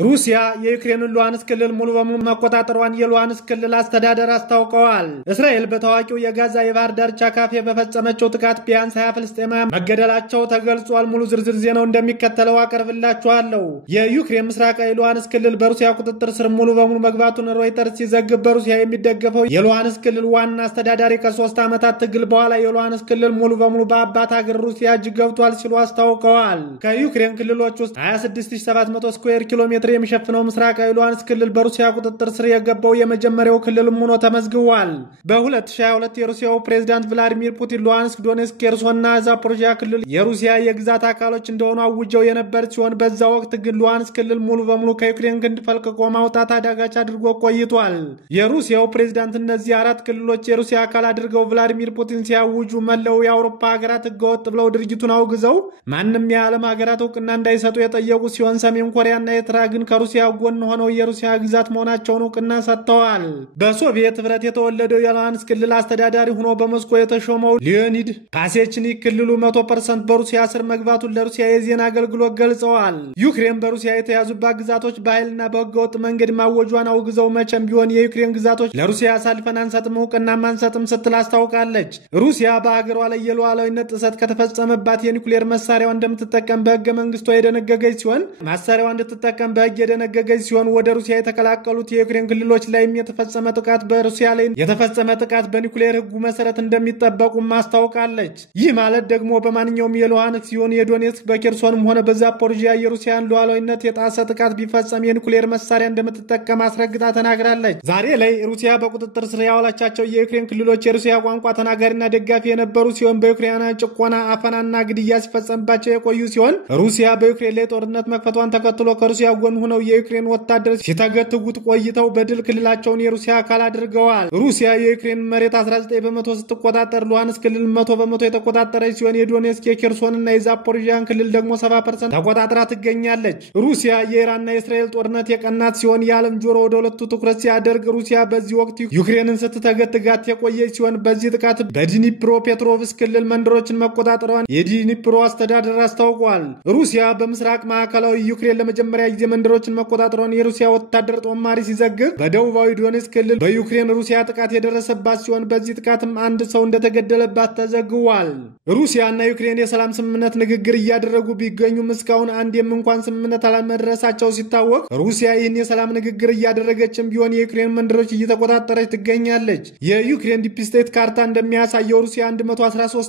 ሩሲያ የዩክሬንን ሉሃንስክ ክልል ሙሉ በሙሉ መቆጣጠሯን የሉሃንስክ ክልል አስተዳደር አስታውቀዋል። እስራኤል በታዋቂው የጋዛ የባህር ዳርቻ ካፌ በፈጸመችው ጥቃት ቢያንስ 20 ፍልስጤማውያን መገደላቸው ተገልጿል። ሙሉ ዝርዝር ዜናው እንደሚከተለው አቀርብላችኋለሁ። የዩክሬን ምስራቃዊ ሉሃንስክ ክልል በሩሲያ ቁጥጥር ስር ሙሉ በሙሉ መግባቱን ሮይተርስ ሲዘግብ በሩሲያ የሚደገፈው የሉሃንስክ ክልል ዋና አስተዳዳሪ ከ3 ዓመታት ትግል በኋላ የሉሃንስክ ክልል ሙሉ በሙሉ በአባት ሀገር ሩሲያ እጅ ገብቷል ሲሉ አስታውቀዋል። ከዩክሬን ክልሎች ውስጥ 26700 ስኩዌር ኪሎ ሜትር የሚሸፍነው ምስራቃዊ ሉሃንስክ ክልል በሩሲያ ቁጥጥር ስር የገባው የመጀመሪያው ክልል ሆኖ ተመዝግቧል። በ2022 የሩሲያው ፕሬዝዳንት ቭላዲሚር ፑቲን ሉሃንስክ፣ ዶኔትስክ፣ ኬርሶንና ዛፖሮዥያ ክልል የሩሲያ የግዛት አካሎች እንደሆኑ አውጀው የነበር ሲሆን በዛ ወቅት ግን ሉሃንስክ ክልል ሙሉ በሙሉ ከዩክሬን ክንድ ፈልቅቆ ማውጣት አዳጋች አድርጎ ቆይቷል። የሩሲያው ፕሬዝዳንት እነዚህ 4 ክልሎች የሩሲያ አካል አድርገው ቭላዲሚር ፑቲን ሲያውጁ መለው የአውሮፓ ሀገራት ህገወጥ ብለው ድርጊቱን አውግዘው ማንም የዓለም ሀገራት እውቅና እንዳይሰጡ የጠየቁ ሲሆን ሰሜን ኮሪያና ኤርትራ ግን ከሩሲያ ጎን ሆነው የሩሲያ ግዛት መሆናቸውን እውቅና ሰጥተዋል። በሶቪየት ህብረት የተወለደው የሉሃንስክ ክልል አስተዳዳሪ ሆኖ በሞስኮ የተሾመው ሊዮኒድ ፓሴችኒክ ክልሉ 100% በሩሲያ ስር መግባቱን ለሩሲያ የዜና አገልግሎት ገልጸዋል። ዩክሬን በሩሲያ የተያዙባት ግዛቶች በኃይልና በህገወጥ መንገድ ማወጇን አውግዘው መቼም ቢሆን የዩክሬን ግዛቶች ለሩሲያ አሳልፈን አንሰጥም፣ እውቅናም አንሰጥም ስትል አስታውቃለች። ሩሲያ በሀገሯ ላይ የሉዓላዊነት ጥሰት ከተፈጸመባት የኒውክሌር መሳሪያዋ እንደምትጠቀም በህገ መንግስቷ የደነገገች ሲሆን ማሳሪያዋ እንድትጠቀም የደነገገች ሲሆን ወደ ሩሲያ የተቀላቀሉት የዩክሬን ክልሎች ላይም የተፈጸመ ጥቃት በሩሲያ ላይ የተፈጸመ ጥቃት በኒውክሌር ህጉ መሰረት እንደሚጠበቁ ማስታወቃለች። ይህ ማለት ደግሞ በማንኛውም የሉሃንስክ ሲሆን የዶኔትስክ በኬርሶንም ሆነ በዛፖሮዥያ የሩሲያን ሉዓላዊነት የጣሰ ጥቃት ቢፈጸም የኒውክሌር መሳሪያ እንደምትጠቀም አስረግጣ ተናግራለች። ዛሬ ላይ ሩሲያ በቁጥጥር ስር ያዋለቻቸው የዩክሬን ክልሎች የሩሲያ ቋንቋ ተናጋሪና ደጋፊ የነበሩ ሲሆን በዩክሬናውያን ጭቆና፣ አፈናና ግድያ ሲፈጸምባቸው የቆዩ ሲሆን ሩሲያ በዩክሬን ላይ ጦርነት መክፈቷን ተከትሎ ከሩሲያ ጎን ሆነው የዩክሬን ወታደሮች ሲተገትጉት ቆይተው በድል ክልላቸውን የሩሲያ አካል አድርገዋል። ሩሲያ የዩክሬን መሬት 19 በመቶ ስትቆጣጠር ሉሃንስክ ክልል 100 በመቶ የተቆጣጠረች ሲሆን የዶኔትስክ፣ የኬርሶንና የዛፖሮዥያን ክልል ደግሞ 70% ተቆጣጥራ ትገኛለች። ሩሲያ የኢራንና የእስራኤል ጦርነት የቀናት ሲሆን የዓለም ጆሮ ወደ ሁለቱ ትኩረት ሲያደርግ ሩሲያ በዚህ ወቅት ዩክሬንን ስትተገትጋት የቆየች ሲሆን በዚህ ጥቃት በዲኒፕሮ ፔትሮቭስክ ክልል መንደሮችን መቆጣጠሯን የዲኒፕሮ አስተዳደር አስታውቋል። ሩሲያ በምስራቅ ማዕከላዊ ዩክሬን ለመጀመሪያ ጊዜ መንደሮችን መቆጣጠሯን የሩሲያ ወታደር ጦማሪ ሲዘግብ በደቡባዊ ዶኔትስክ ክልል በዩክሬን ሩሲያ ጥቃት የደረሰባት ሲሆን በዚህ ጥቃትም አንድ ሰው እንደተገደለባት ተዘግቧል። ሩሲያና ዩክሬን የሰላም ስምምነት ንግግር እያደረጉ ቢገኙም እስካሁን አንድም እንኳን ስምምነት አለመድረሳቸው ሲታወቅ ሩሲያ ይህን የሰላም ንግግር እያደረገችም ቢሆን የዩክሬን መንደሮች እየተቆጣጠረች ትገኛለች። የዩክሬን ዲፕ ስቴት ካርታ እንደሚያሳየው ሩሲያ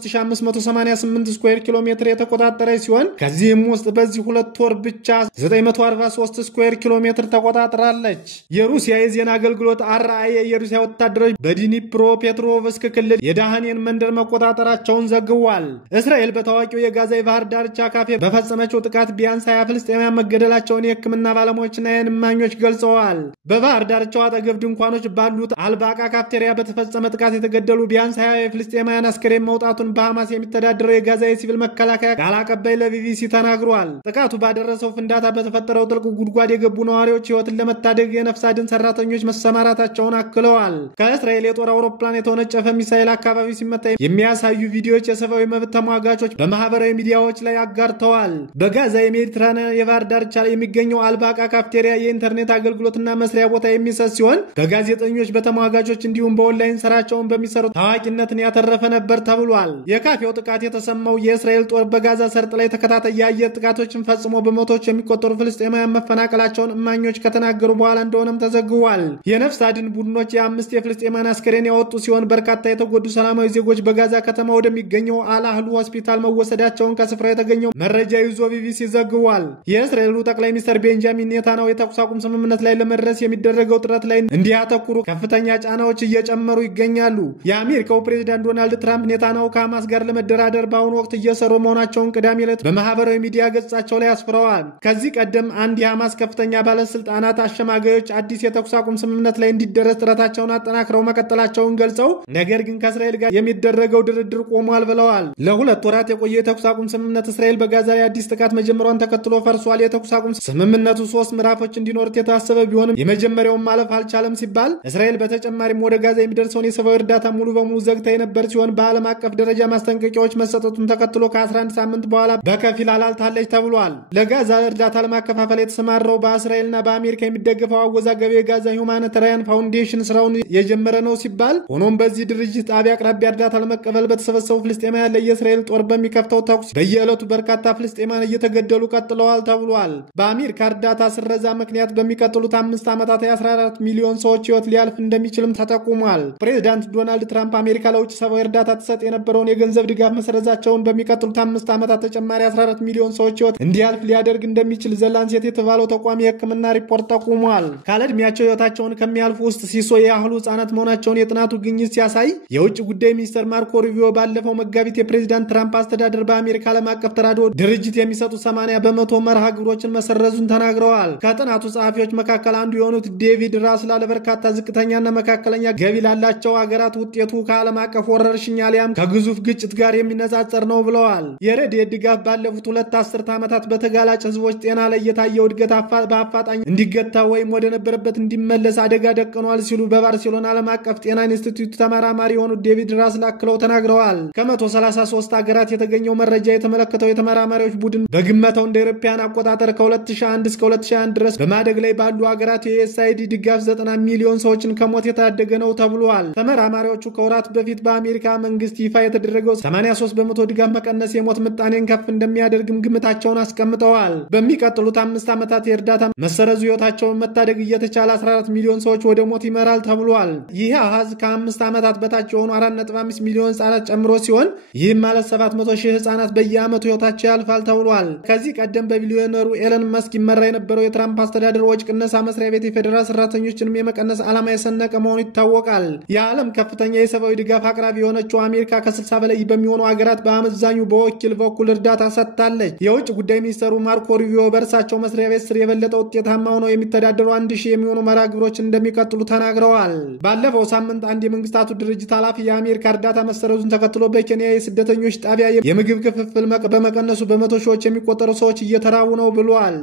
113588 ስኩዌር ኪሎ ሜትር የተቆጣጠረች ሲሆን ከዚህም ውስጥ በዚህ 2 ወር ብቻ 943 ስኩዌር ኪሎ ሜትር ተቆጣጥራለች። የሩሲያ የዜና አገልግሎት አርአይ የሩሲያ ወታደሮች በዲኒፕሮ ፔትሮቭስክ ክልል የዳሃኔን መንደር መቆጣጠራቸውን ዘግቧል። እስራኤል በታዋቂው የጋዛ የባህር ዳርቻ ካፌ በፈጸመችው ጥቃት ቢያንስ 20 ፍልስጤማውያን መገደላቸውን የሕክምና ባለሙያዎችና የዓይን እማኞች ገልጸዋል። በባህር ዳርቻው አጠገብ ድንኳኖች ባሉት አልባቃ ካፍቴሪያ በተፈጸመ ጥቃት የተገደሉ ቢያንስ 20 የፍልስጤማውያን አስከሬን መውጣቱን በሐማስ የሚተዳደረው የጋዛ የሲቪል መከላከያ ቃል አቀባይ ለቢቢሲ ተናግሯል። ጥቃቱ ባደረሰው ፍንዳታ በተፈጠረው ጥልቅ ጉድጓድ የገቡ ነዋሪዎች ሕይወትን ለመታደግ የነፍስ አድን ሰራተኞች መሰማራታቸውን አክለዋል። ከእስራኤል የጦር አውሮፕላን የተወነጨፈ ሚሳኤል አካባቢ ሲመታ የሚያሳዩ ቪዲዮዎች የሰብአዊ መብት ተሟጋቾች በማህበራዊ ሚዲያዎች ላይ አጋርተዋል። በጋዛ የሜዲትራኒያን የባህር ዳርቻ ላይ የሚገኘው አልባቃ ካፍቴሪያ የኢንተርኔት አገልግሎትና መስሪያ ቦታ የሚሰጥ ሲሆን በጋዜጠኞች፣ በተሟጋቾች እንዲሁም በኦንላይን ስራቸውን በሚሰሩ ታዋቂነትን ያተረፈ ነበር ተብሏል። የካፌው ጥቃት የተሰማው የእስራኤል ጦር በጋዛ ሰርጥ ላይ ተከታታይ የአየር ጥቃቶችን ፈጽሞ በመቶዎች የሚቆጠሩ ፍልስጤማውያን መፈናቀላቸውን እማኞች ከተናገሩ በኋላ እንደሆነም ተዘግቧል። የነፍስ አድን ቡድኖች የ5 የፍልስጤማውያን አስከሬን ያወጡ ሲሆን በርካታ የተጎዱ ሰላማዊ ዜጎች በጋዛ ከተማ ወደሚገኘው አልአህሉ ሆስፒታል መወሰዳቸውን ከስፍራው የተገኘው መረጃ ይዞ ቢቢሲ ዘግቧል። የእስራኤሉ ጠቅላይ ሚኒስትር ቤንጃሚን ኔታንያሁ የተኩስ አቁም ስምምነት ላይ ለመድረስ የሚደረገው ጥረት ላይ እንዲያተኩሩ ከፍተኛ ጫናዎች እየጨመሩ ይገኛሉ። የአሜሪካው ፕሬዝዳንት ዶናልድ ትራምፕ ኔታንያሁ ከሐማስ ጋር ለመደራደር በአሁኑ ወቅት እየሰሩ መሆናቸውን ቅዳሜ ዕለት በማህበራዊ ሚዲያ ገጻቸው ላይ አስፍረዋል። ከዚህ ቀደም አንድ የሐማስ ከፍተኛ ባለስልጣናት አሸማጋዮች አዲስ የተኩስ አቁም ስምምነት ላይ እንዲደረስ ጥረታቸውን አጠናክረው መቀጠላቸውን ገልጸው ነገር ግን ከእስራኤል ጋር የሚደረገው ድርድር ቆሟል ብለዋል። ለ2 ወራት የቆየ የተኩስ አቁም ስምምነት እስራኤል በጋዛ ላይ አዲስ ጥቃት መጀመሯን ተከትሎ ፈርሷል። የተኩስ አቁም ስምምነቱ 3 ምዕራፎች እንዲኖሩት የታሰበ ቢሆንም የመጀመሪያውን ማለፍ አልቻለም ሲባል እስራኤል በተጨማሪም ወደ ጋዛ የሚደርሰውን የሰብአዊ እርዳታ ሙሉ በሙሉ ዘግታ የነበር ሲሆን በዓለም አቀፍ ደረጃ ማስጠንቀቂያዎች መሰጠቱን ተከትሎ ከ11 ሳምንት በኋላ በከፊል አላልታለች ተብሏል። ለጋዛ እርዳታ ለማከፋፈል የተሰማራው በእስራኤልና በአሜሪካ የሚደገፈው አወዛጋቢ የጋዛ ሁማኒታሪያን ፋውንዴሽን ስራውን የጀመረ ነው ሲባል፣ ሆኖም በዚህ ድርጅት ጣቢያ አቅራቢያ እርዳታ ለመቀበል በተሰበሰቡ ፍልስጤማውያን ላይ የእስራኤል ጦር በሚከፍተው ተኩስ በየዕለቱ በርካታ ፍልስጤማውያን እየተገደሉ ቀጥለዋል ተብሏል። በአሜሪካ እርዳታ ስረዛ ምክንያት በሚቀጥሉት 5 ዓመታት የ14 ሚሊዮን ሰዎች ህይወት ሊያልፍ እንደሚችልም ተጠቁሟል። ፕሬዚዳንት ዶናልድ ትራምፕ አሜሪካ ለውጭ ሰብአዊ እርዳታ ትሰጥ የነበረውን የገንዘብ ድጋፍ መሰረዛቸውን በሚቀጥሉት 5 ዓመታት ተጨማሪ 14 ሚሊዮን ሰዎች ህይወት እንዲያልፍ ሊያደርግ እንደሚችል ዘላንሴት የተባለው ተቋም የህክምና ሪፖርት ጠቁሟል። ካለ ዕድሜያቸው ህይወታቸውን ከሚያልፉ ውስጥ ሲሶ ያህሉ ህጻናት መሆናቸውን የጥናቱ ግኝት ሲያሳይ፣ የውጭ ጉዳይ ሚኒስትር ማርኮ ሩቢዮ ባለፈው መጋቢት የፕሬዚዳንት ትራምፕ አስተዳደር በአሜሪካ ዓለም አቀፍ ተራድኦ ድርጅት የሚሰጡ 80% መርሃ ግብሮችን መሰረዙን ተናግረዋል። ከጥናቱ ጸሐፊዎች መካከል አንዱ የሆኑት ዴቪድ ራስላ ለበርካታ ዝቅተኛና መካከለኛ ገቢ ላላቸው ሀገራት ውጤቱ ከዓለም አቀፍ ወረርሽኝ አሊያም ከግዙፍ ግጭት ጋር የሚነጻጸር ነው ብለዋል። የረድኤት ድጋፍ ባለፉት 2 አስርተ ዓመታት በተጋላጭ ህዝቦች ጤና ላይ የታየው እድገት በአፋጣኝ እንዲገታ ወይም ወደ ነበረበት እንዲመለስ አደጋ ደቅኗል ሲሉ በባርሴሎና ዓለም አቀፍ ጤና ኢንስቲትዩት ተመራማሪ የሆኑት ዴቪድ ራስላ አክለው ተናግረዋል። ከ133 ሀገራት የተገኘው መረጃ የተመለከተው የተመራማሪዎች ቡድን በግመተው እንደ አውሮፓውያን አቆጣጠር ከ2001 እስከ 2021 ድረስ በማደግ ላይ ባሉ ሀገራት የዩኤስአይዲ ድጋፍ 90 ሚሊዮን ሰዎችን ከሞት የታደገ ነው ተብሏል። ተመራማሪዎቹ ከወራት በፊት በአሜሪካ መንግስት ይፋ የተደረገው 83% ድጋፍ መቀነስ የሞት ምጣኔን ከፍ እንደሚያደርግም ግምታቸውን አስቀምጠዋል። በሚቀጥሉት 5 ዓመታት የእርዳታ መሰረዙ ህይወታቸውን መታደግ እየተቻለ 14 ሚሊዮን ሰዎች ወደ ሞት ይመራል ተብሏል። ይህ አሃዝ ከ5 ዓመታት በታች የሆኑ 4.5 ሚሊዮን ህጻናት ጨምሮ ሲሆን ይህም ማለት 700,000 ህጻናት በየዓመቱ ህይወታቸው ያልፋል ተብሏል። ከዚህ ቀደም በቢሊዮነሩ ኤለን መስክ ይመራ የነበረው የትራምፕ አስተዳደር ወጪ ቅነሳ መስሪያ ቤት የፌዴራል ሰራተኞችንም የመቀነስ ዓላማ የሰነቀ መሆኑ ይታወቃል። የዓለም ከፍተኛ የሰብአዊ ድጋፍ አቅራቢ የሆነችው አሜሪካ ከ60 በላይ በሚሆኑ ሀገራት በአመዛኙ በወኪል በኩል እርዳታ ሰጥታለች። የውጭ ጉዳይ ሚኒስትሩ ማርኮ ሩቢዮ በእርሳቸው መስሪያ ቤት ስር የበለጠ ውጤታማ ሆነው የሚተዳደሩ 1000 የሚሆኑ መርሃ ግብሮችን እንደሚቀጥሉ ተናግረዋል። ባለፈው ሳምንት አንድ የመንግስታቱ ድርጅት ኃላፊ የአሜሪካ እርዳታ መሰረዙን ተከትሎ በኬንያ የስደተኞች ጣቢያ የምግብ ክፍፍል በመቀነሱ በመቶ ሺዎች የሚቆጠሩ ሰዎች እየተራቡ ነው ብሏል።